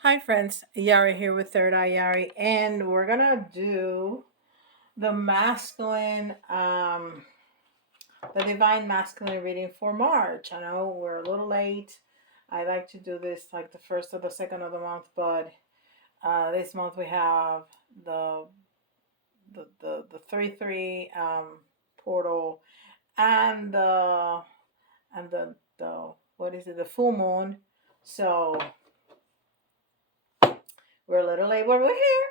Hi friends, Yari here with Third Eye Yari, and we're gonna do the the divine masculine reading for March. I know we're a little late. I like to do this like the first or the second of the month, but this month we have the the 3-3 portal and the what is it, the full moon. So we're a little late, but we're here.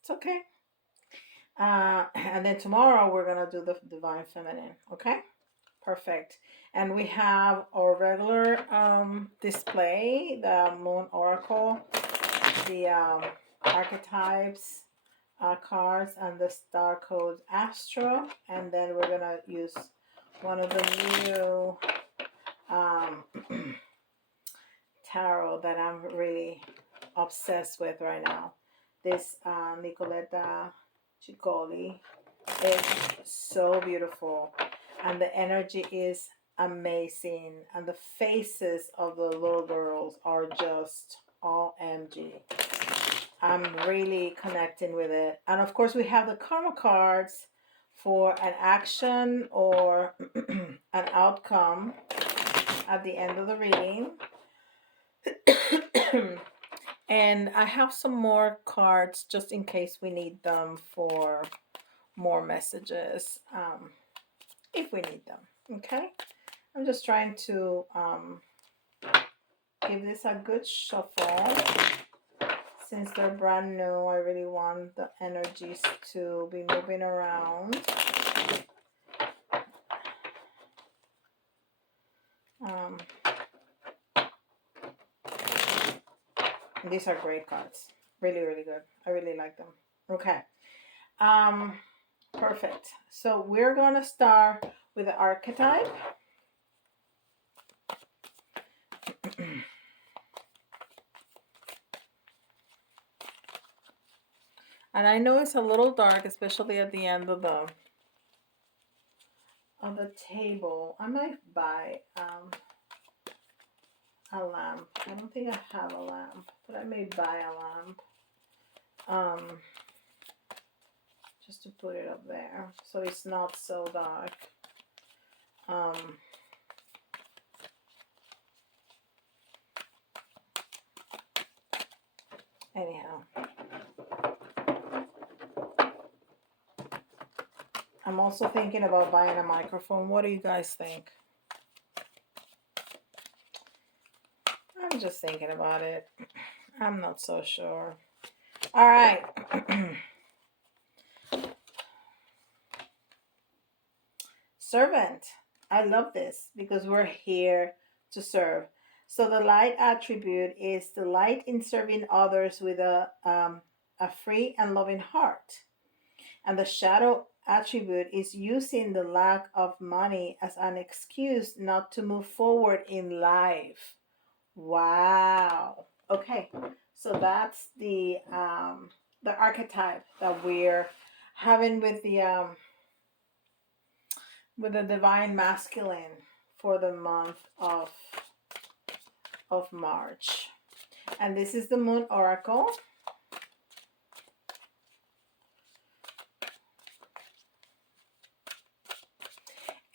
It's okay. And then tomorrow we're gonna do the divine feminine. Okay, perfect. And we have our regular display, the moon oracle, the archetypes cards, and the star codes Astro. And then we're gonna use one of the new um, tarot that I'm really obsessed with right now. This Nicoletta Ceccoli is so beautiful, and the energy is amazing, and the faces of the little girls are just OMG. I'm really connecting with it. And of course, we have the karma cards for an action or an outcome at the end of the reading. And I have some more cards just in case we need them for more messages, if we need them. Okay, I'm just trying to give this a good shuffle. Since they're brand new, I really want the energies to be moving around. Um, these are great cards. Really, really good. I really like them. Okay. Perfect. So we're going to start with the archetype. And I know it's a little dark, especially at the end of the table. I might buy a lamp. I don't think I have a lamp, but I may buy a lamp. Just to put it up there so it's not so dark. Anyhow, I'm also thinking about buying a microphone. What do you guys think? I'm just thinking about it. I'm not so sure. All right. Servant. I love this because we're here to serve. So the light attribute is the light in serving others with a free and loving heart. And the shadow attribute is using the lack of money as an excuse not to move forward in life. Wow. Okay, so that's the archetype that we're having with the divine masculine for the month of March. And this is the moon oracle.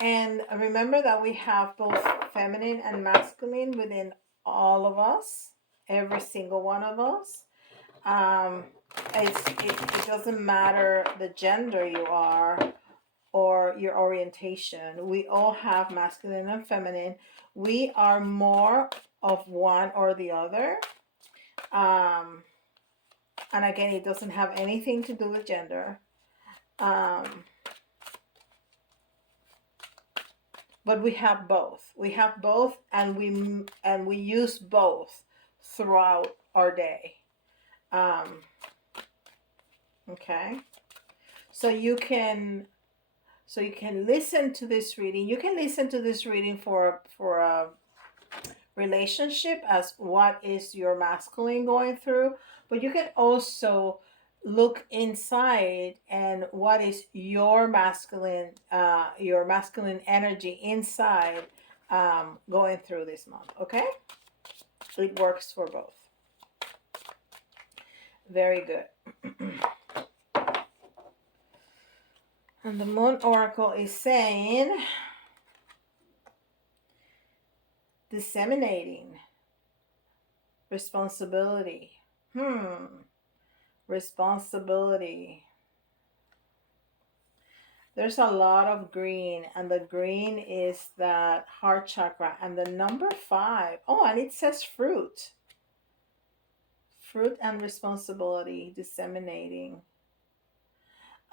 And remember that we have both feminine and masculine within all of us, every single one of us. It doesn't matter the gender you are or your orientation. We all have masculine and feminine. We are more of one or the other. And again, it doesn't have anything to do with gender. But we have both. We have both, and we use both throughout our day. Okay, so you can listen to this reading. You can listen to this reading for a relationship, as what is your masculine going through, but you can also look inside and what is your masculine energy inside going through this month. Okay, it works for both. Very good. And the Moon Oracle is saying, disseminating, responsibility. Responsibility. There's a lot of green, and the green is that heart chakra, and the number 5. Oh, and it says fruit. Fruit and responsibility, disseminating.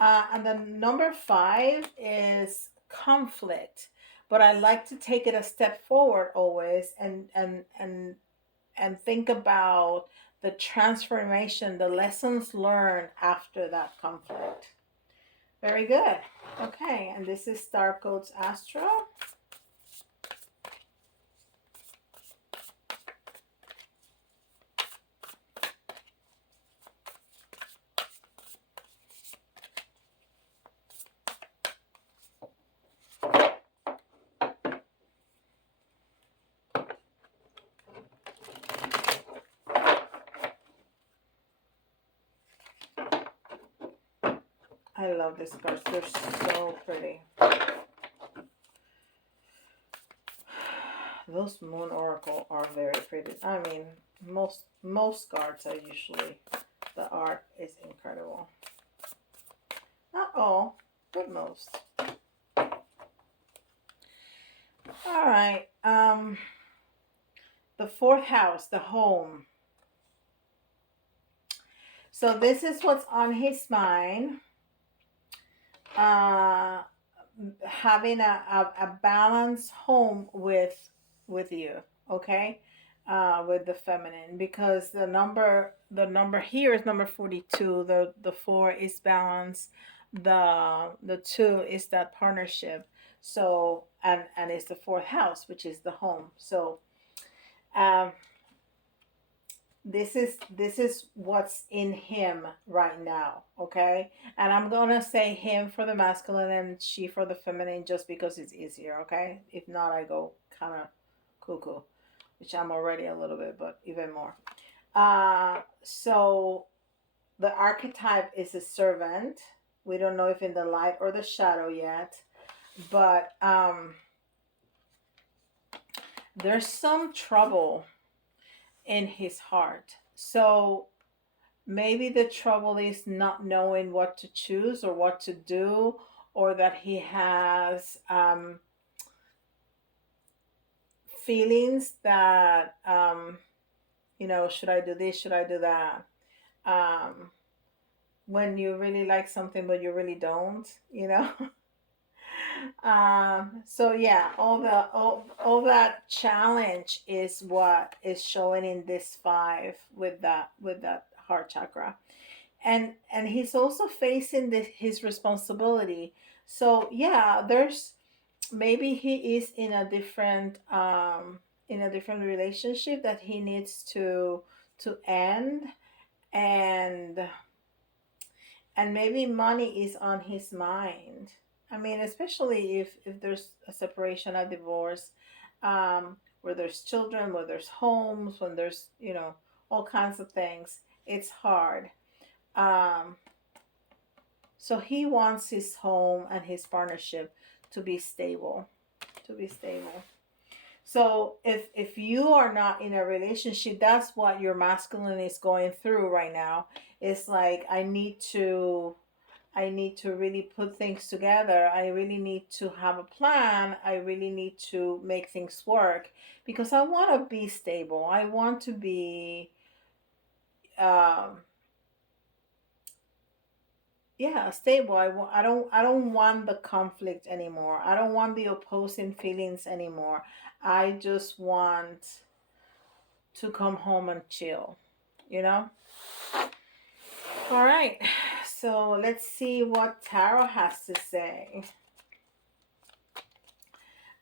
And the number 5 is conflict. But I like to take it a step forward always, and think about the transformation, the lessons learned after that conflict. Very good. Okay, and this is Starcodes Astro. I love these cards. They're so pretty. Those Moon Oracle are very pretty. I mean, most cards are usually, the art is incredible. Not all, but most. All right. The 4th house, the home. So this is what's on his mind. Having a balanced home with you, okay, with the feminine, because the number here is number 42. The 4 is balance, the 2 is that partnership. So and it's the 4th house, which is the home. So this is what's in him right now, okay? And I'm gonna say him for the masculine and she for the feminine, just because it's easier, okay? If not, I go kind of cuckoo, which I'm already a little bit, but even more. So the archetype is a servant. We don't know if in the light or the shadow yet, but there's some trouble in his heart. So maybe the trouble is not knowing what to choose or what to do, or that he has feelings that, should I do this? Should I do that? When you really like something, but you really don't, So yeah, all that challenge is what is showing in this 5 with that heart chakra, and he's also facing his responsibility. So yeah, there's maybe he is in a different relationship that he needs to end, and maybe money is on his mind. I mean, especially if there's a separation, a divorce, where there's children, where there's homes, when there's, all kinds of things, it's hard. Um, so he wants his home and his partnership to be stable, to be stable. So if you are not in a relationship, that's what your masculine is going through right now. It's like, I need to really put things together. I really need to have a plan. I really need to make things work, because I want to be stable. I want to be, um, yeah, stable. I don't want the conflict anymore. I don't want the opposing feelings anymore. I just want to come home and chill, you know? All right. So let's see what Tarot has to say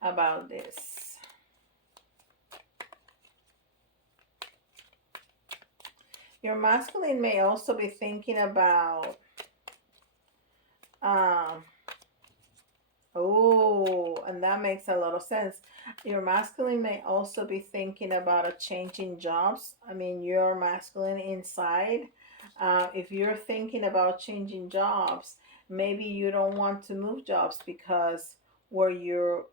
about this. Your masculine may also be thinking about, and that makes a lot of sense. Your masculine may also be thinking about a change in jobs. I mean, your masculine inside, If you're thinking about changing jobs, maybe you don't want to move jobs because where you're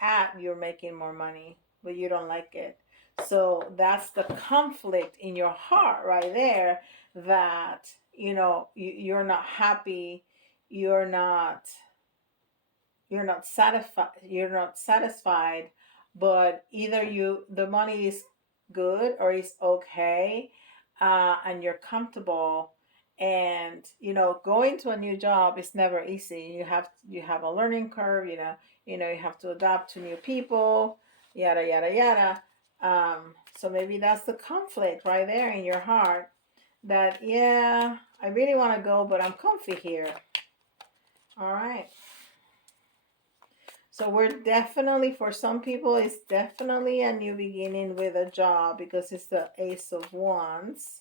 at, you're making more money, but you don't like it. So that's the conflict in your heart right there, that you're not happy, you're not you're not satisfied, but either the money is good or it's okay, and you're comfortable. And going to a new job is never easy. You have a learning curve. You have to adapt to new people, yada yada yada. So maybe that's the conflict right there in your heart, that yeah, I really want to go, but I'm comfy here. All right. So we're definitely, for some people, it's definitely a new beginning with a job, because it's the Ace of Wands.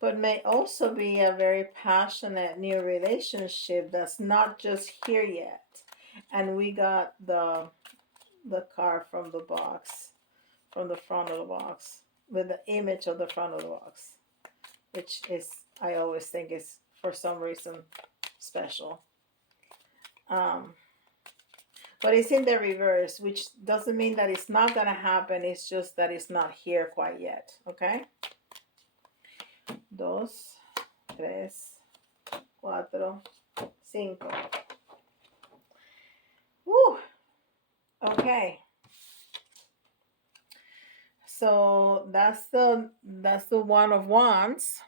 But may also be a very passionate new relationship that's not just here yet. And we got the card from the box, from the front of the box, with the image of the front of the box, which is, I always think, is for some reason special. But it's in the reverse, which doesn't mean that it's not going to happen. It's just that it's not here quite yet. Okay? 2, 3, 4, 5. Woo! Okay. So that's the One of Wands.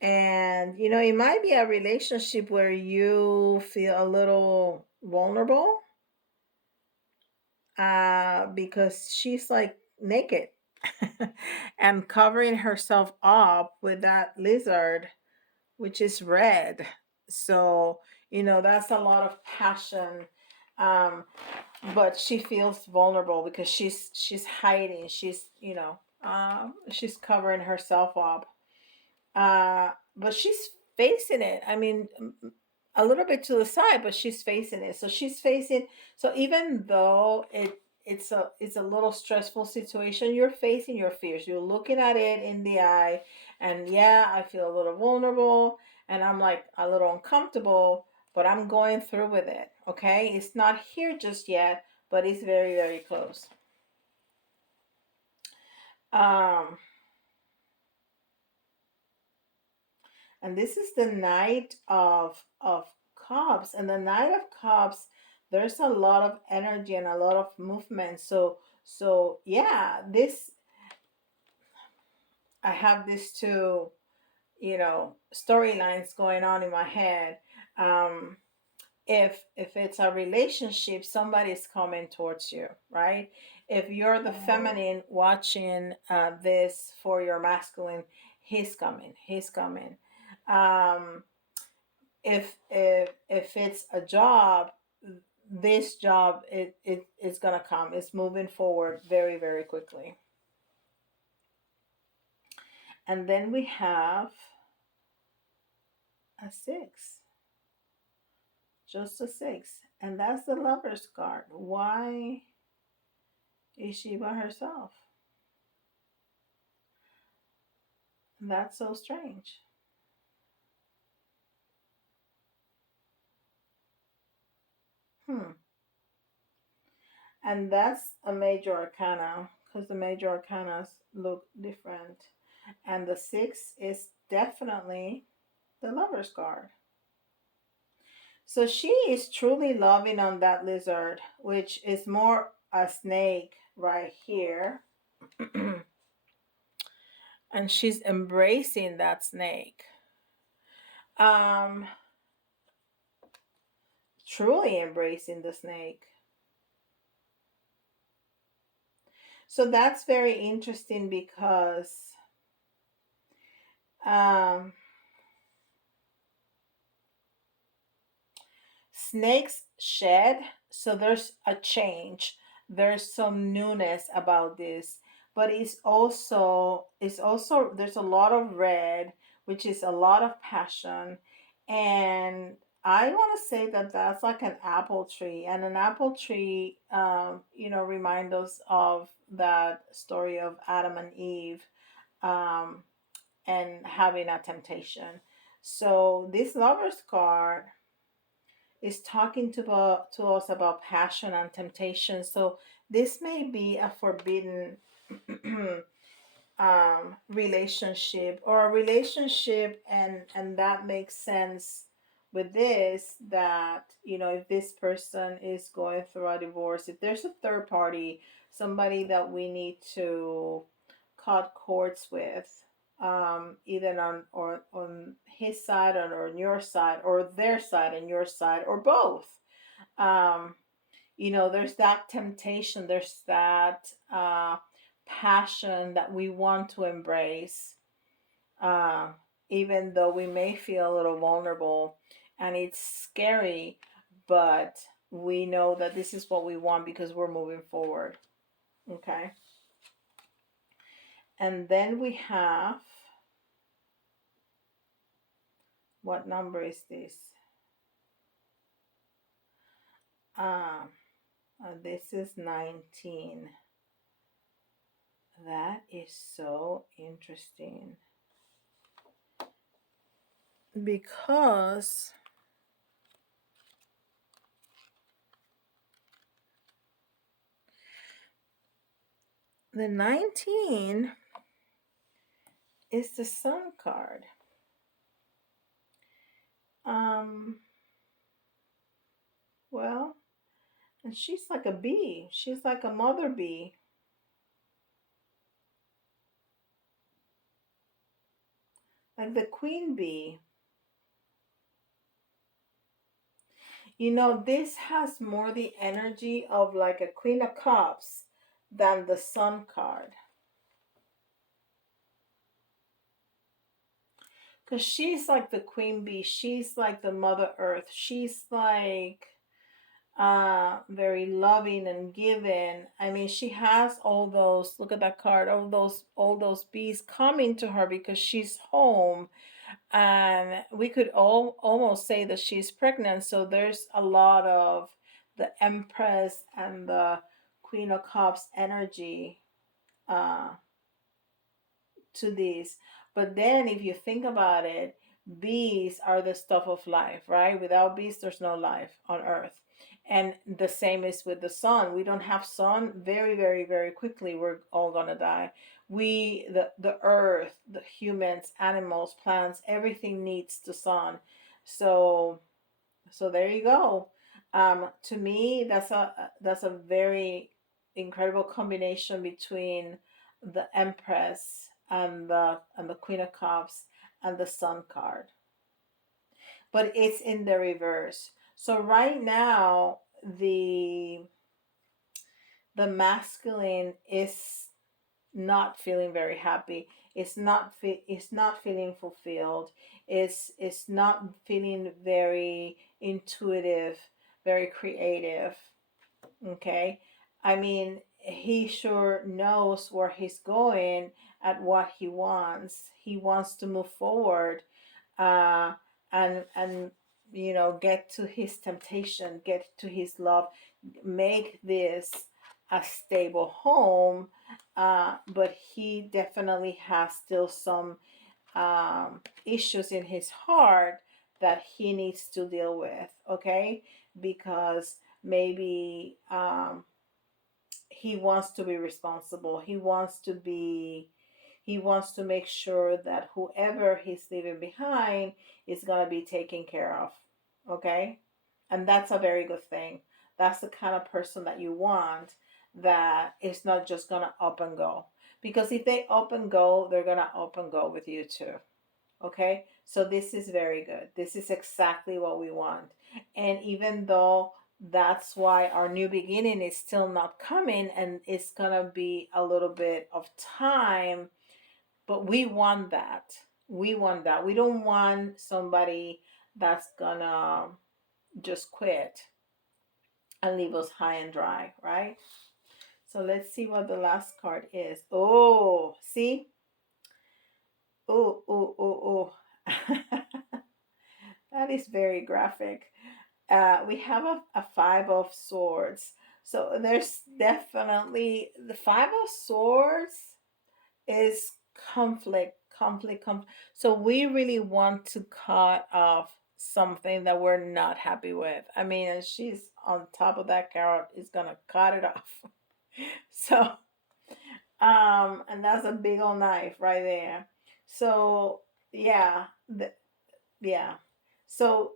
And it might be a relationship where you feel a little vulnerable, because she's like naked and covering herself up with that lizard, which is red. So, that's a lot of passion. Um, but she feels vulnerable because she's hiding. She's covering herself up. But she's facing it. I mean, a little bit to the side, but she's facing it. So she's facing. So even though it's a little stressful situation, you're facing your fears. You're looking at it in the eye, and yeah, I feel a little vulnerable, and I'm like a little uncomfortable, but I'm going through with it. Okay, it's not here just yet, but it's very very close. Um, and this is the Knight of Cups, and the Knight of Cups, there's a lot of energy and a lot of movement. So yeah, this I have these two storylines going on in my head. um if it's a relationship, somebody's coming towards you, right? If you're the feminine watching this for your masculine, he's coming. um if it's a job, this job, it's gonna come. It's moving forward very very quickly. And then we have a 6, just a 6, and that's the Lover's card. Why is she by herself? That's so strange. Hmm. And that's a major arcana, because the major arcanas look different. And the 6 is definitely the Lover's card. So she is truly loving on that lizard, which is more a snake right here. And she's embracing that snake. Um, Truly embracing the snake. So that's very interesting because um, snakes shed, so there's a change. There's some newness about this, but it's also there's a lot of red, which is a lot of passion. And I want to say that that's like an apple tree, and an apple tree, remind us of that story of Adam and Eve. um, and having a temptation. So this Lovers card is talking to us about passion and temptation. So this may be a forbidden relationship, or a relationship, and that makes sense with this, that if this person is going through a divorce, if there's a third party, somebody that we need to cut cords with, either on his side, or on your side, or their side and your side, or both. um, there's that temptation, there's that passion that we want to embrace, uh, even though we may feel a little vulnerable and it's scary, but we know that this is what we want because we're moving forward. Okay. And then we have, what number is this? Um, this is 19. That is so interesting because the 19 is the Sun card. Um, well, and she's like a bee. She's like a mother bee, like the queen bee. This has more the energy of like a Queen of Cups than the Sun card. Because she's like the queen bee. She's like the Mother Earth. She's like very loving and giving. I mean, she has all those, look at that card, all those bees coming to her because she's home. And we could almost say that she's pregnant. So there's a lot of the Empress and the Queen of Cups energy uh, to these. But then, if you think about it, bees are the stuff of life, right? Without bees, there's no life on Earth. And the same is with the sun. We don't have sun, very, very, very quickly, we're all gonna die. The earth, the humans, animals, plants, everything needs the sun. So there you go. To me, that's a very incredible combination between the Empress and the Queen of Cups and the Sun card. But it's in the reverse. So right now, the masculine is not feeling very happy. It's not feeling fulfilled. It's not feeling very intuitive, very creative. Okay. I mean, he sure knows where he's going, at what he wants. He wants to move forward, uh, and get to his temptation, get to his love, make this a stable home. But he definitely has still some issues in his heart that he needs to deal with. Okay, because maybe he wants to be responsible. He wants to make sure that whoever he's leaving behind is going to be taken care of. Okay? And that's a very good thing. That's the kind of person that you want, that is not just going to up and go. Because if they up and go, they're going to up and go with you too. Okay? So this is very good. This is exactly what we want. And even though that's why our new beginning is still not coming, and it's going to be a little bit of time, but we want that. We want that. We don't want somebody that's going to just quit and leave us high and dry, right? So let's see what the last card is. Oh, see? Oh, oh, oh, oh. That is very graphic. We have a Five of Swords. So there's definitely the Five of Swords is conflict. So we really want to cut off something that we're not happy with. I mean, and she's on top of that carrot is gonna cut it off. So, and that's a big old knife right there. So, yeah, yeah. So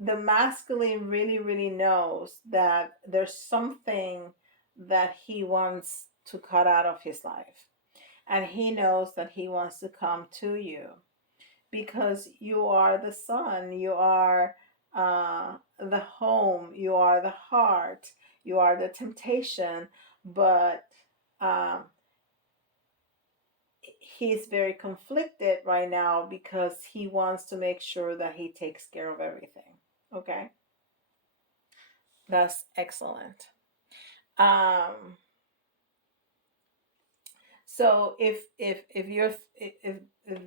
the masculine really, really knows that there's something that he wants to cut out of his life. And he knows that he wants to come to you because you are the sun, you are the home, you are the heart, you are the temptation. But um, he's very conflicted right now because he wants to make sure that he takes care of everything. Okay, that's excellent. Um, so if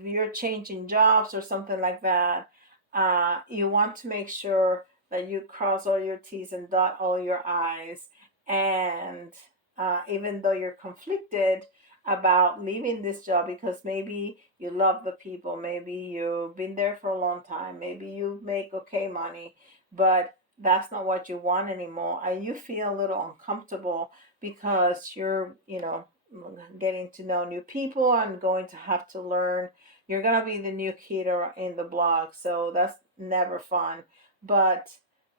you're changing jobs or something like that, you want to make sure that you cross all your T's and dot all your I's. And even though you're conflicted about leaving this job because maybe you love the people, maybe you've been there for a long time, maybe you make okay money, but that's not what you want anymore, and you feel a little uncomfortable because you're, getting to know new people and going to have to learn. You're going to be the new kid in the block, so that's never fun. But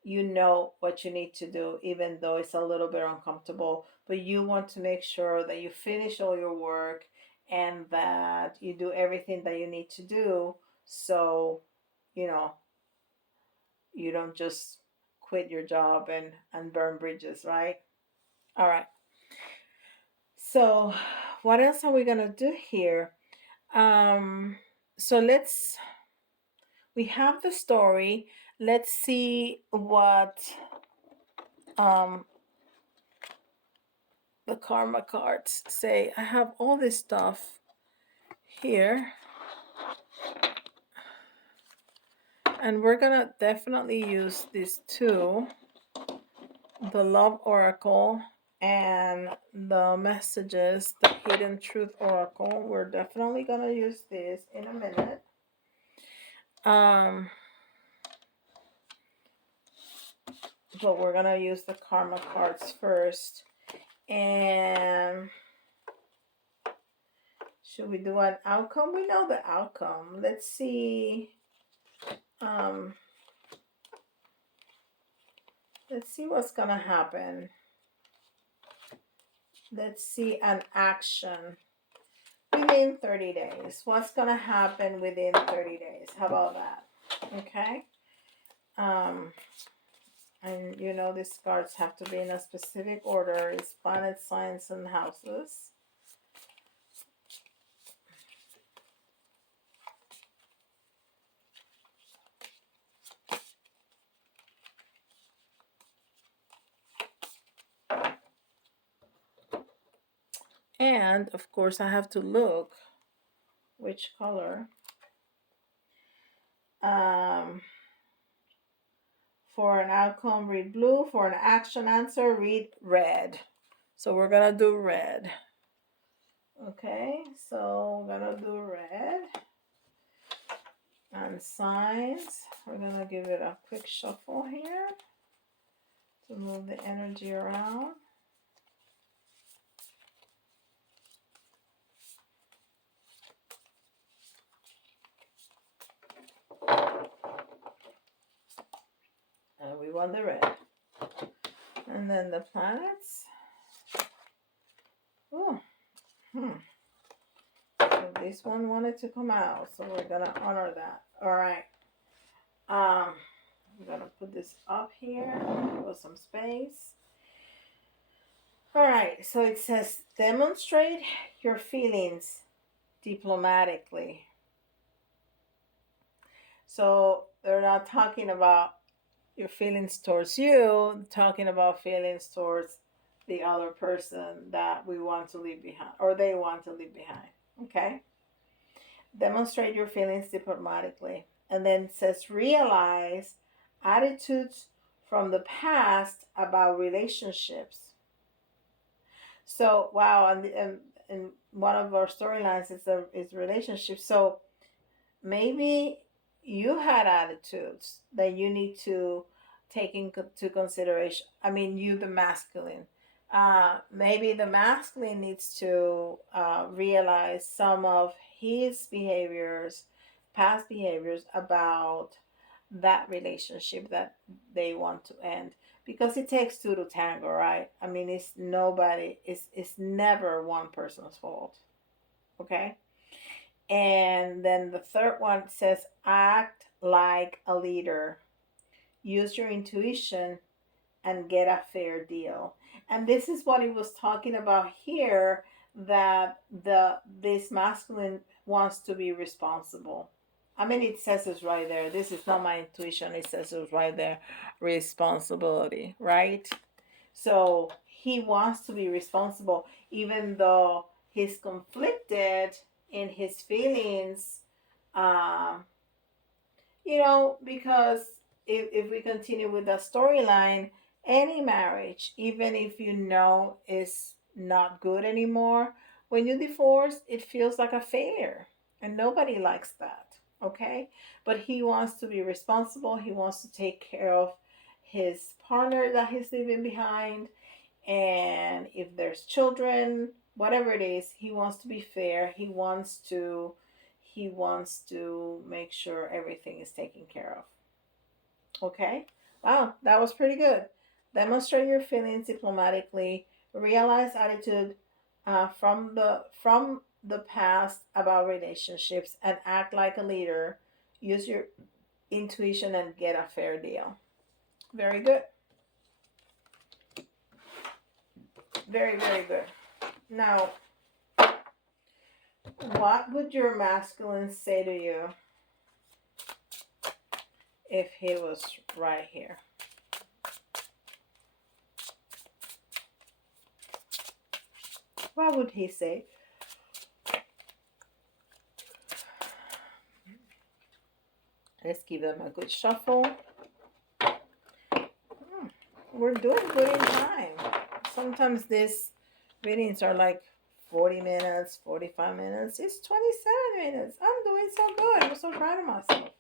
you know what you need to do, even though it's a little bit uncomfortable. But you want to make sure that you finish all your work and that you do everything that you need to do. So, you know, you don't just quit your job and burn bridges, right? All right. So, what else are we gonna do here? Um, so we have the story. Let's see what um, the karma cards say. I have all this stuff here, and we're gonna definitely use these two, the Love Oracle and the Messages, the Hidden Truth Oracle. We're definitely gonna use this in a minute. But we're gonna use the karma cards first. And should we do an outcome? We know the outcome. Let's see. Let's see what's gonna happen. Let's see an action within 30 days. What's gonna happen within 30 days? How about that? Okay. And these cards have to be in a specific order. It's planets, signs, and houses. And of course I have to look which color. For an outcome, read blue. For an action answer, read red. So we're gonna do red. Okay, so we're gonna do red. And signs, we're gonna give it a quick shuffle here to move the energy around. And we want the red. And then the planets. Oh, So this one wanted to come out, so we're gonna honor that. All right. I'm gonna put this up here. Give us some space. All right. So it says demonstrate your feelings diplomatically. So they're not talking about your feelings towards you, talking about feelings towards the other person that we want to leave behind or they want to leave behind. Okay? Demonstrate your feelings diplomatically. And then it says realize attitudes from the past about relationships. So, wow, and one of our storylines is relationship. So maybe you had attitudes that you need to take into consideration. I mean, you, the masculine. Maybe the masculine needs to realize some of his behaviors, past behaviors about that relationship that they want to end. Because it takes two to tango, right? I mean, it's never one person's fault. Okay? And then the third one says act like a leader. Use your intuition and get a fair deal. And this is what he was talking about here, that this masculine wants to be responsible. I mean, it says it's right there. This is not my intuition. It says it's right there. Responsibility, right? So he wants to be responsible, even though he's conflicted in his feelings. Um, because if we continue with the storyline, any marriage, even if you know is not good anymore, when you divorce, it feels like a failure. And nobody likes that. Okay? But he wants to be responsible. He wants to take care of his partner that he's leaving behind. And if there's children, whatever it is, he wants to be fair. He wants to make sure everything is taken care of. Okay? Wow, that was pretty good. Demonstrate your feelings diplomatically. Realize attitude from the past about relationships and act like a leader. Use your intuition and get a fair deal. Very good. Very, very good. Now, what would your masculine say to you if he was right here? What would he say? Let's give them a good shuffle. We're doing good in time. Sometimes these readings are like 40 minutes, 45 minutes. It's 27 minutes. I'm doing so good. I'm so proud of myself.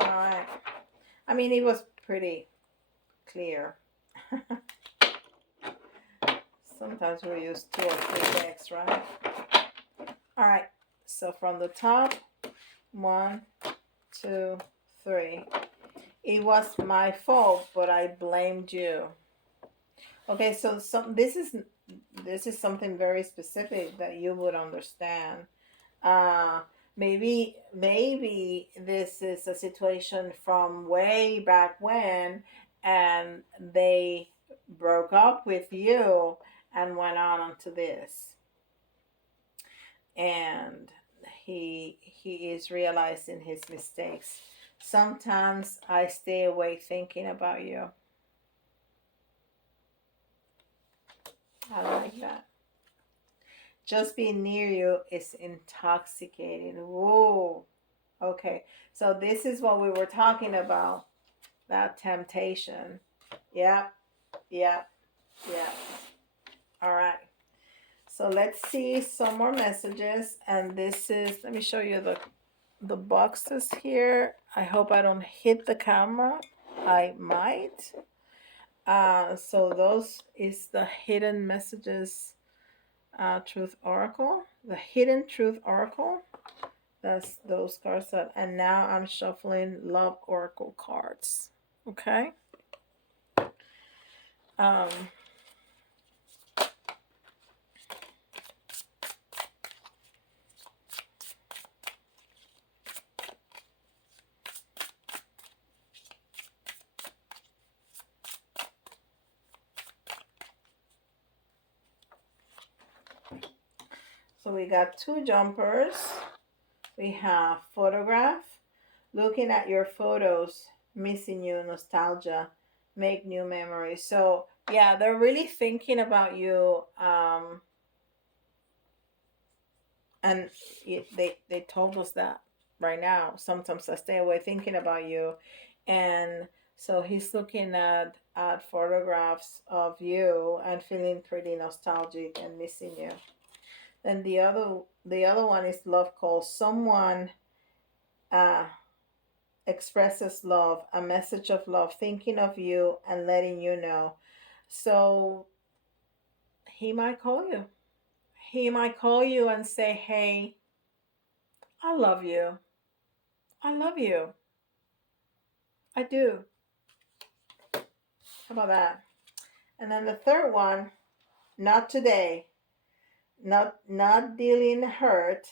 All right. I mean, it was pretty clear. Sometimes we use 2 or 3 decks, right? All right. So from the top, 1, 2, 3. It was my fault, but I blamed you. Okay, so this is something very specific that you would understand. Maybe this is a situation from way back when, and they broke up with you and went on to this, and he is realizing his mistakes. Sometimes I stay away thinking about you. I like that. Just being near you is intoxicating. Whoa. Okay. So this is what we were talking about. That temptation. Yep. Yep. Yep. All right. So let's see some more messages. And this is, let me show you the boxes here. I hope I don't hit the camera. I might. So those is the hidden messages truth oracle, the hidden truth oracle. That's those cards that, and now I'm shuffling love oracle cards. Okay. So we got 2 jumpers. We have photograph, looking at your photos, missing you, nostalgia, make new memories. So yeah, they're really thinking about you. And they told us that right now. Sometimes I stay away thinking about you, and So he's looking at photographs of you and feeling pretty nostalgic and missing you. Then the other one is love call. Someone uh, expresses love, a message of love, thinking of you and letting you know. So he might call you. He might call you and say, "Hey, I love you. I love you. I do." How about that? And then the third one, not today. Not dealing hurt,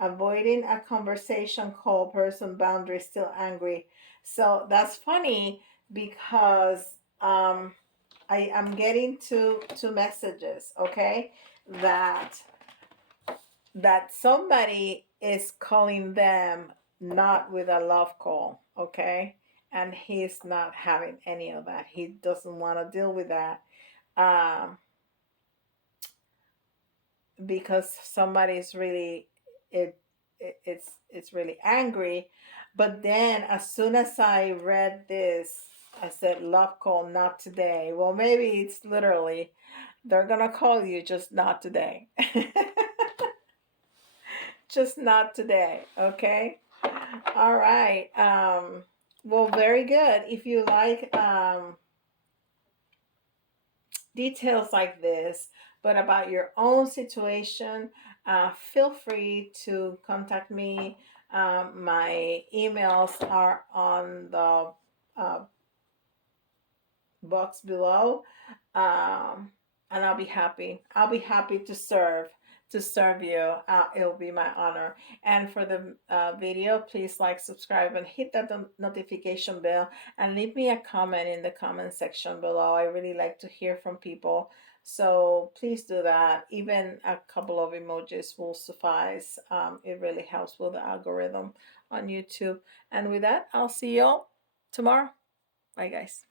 avoiding a conversation, call person, boundary, still angry. So that's funny because I am getting two messages, okay, that somebody is calling them not with a love call, okay, and he's not having any of that. He doesn't want to deal with that. Um, because somebody's really it's really angry. But then as soon as I read this, I said love call, not today. Well, maybe it's literally they're gonna call you, just not today. Just not today, okay? All right. Well, very good. If you like details like this, but about your own situation, feel free to contact me. My emails are on the uh, box below, um, and I'll be happy. I'll be happy to serve you. It'll be my honor. And for the video, please like, subscribe, and hit that notification bell, and leave me a comment in the comment section below. I really like to hear from people. So please do that. Even a couple of emojis will suffice. It really helps with the algorithm on YouTube. And with that, I'll see y'all tomorrow. Bye, guys.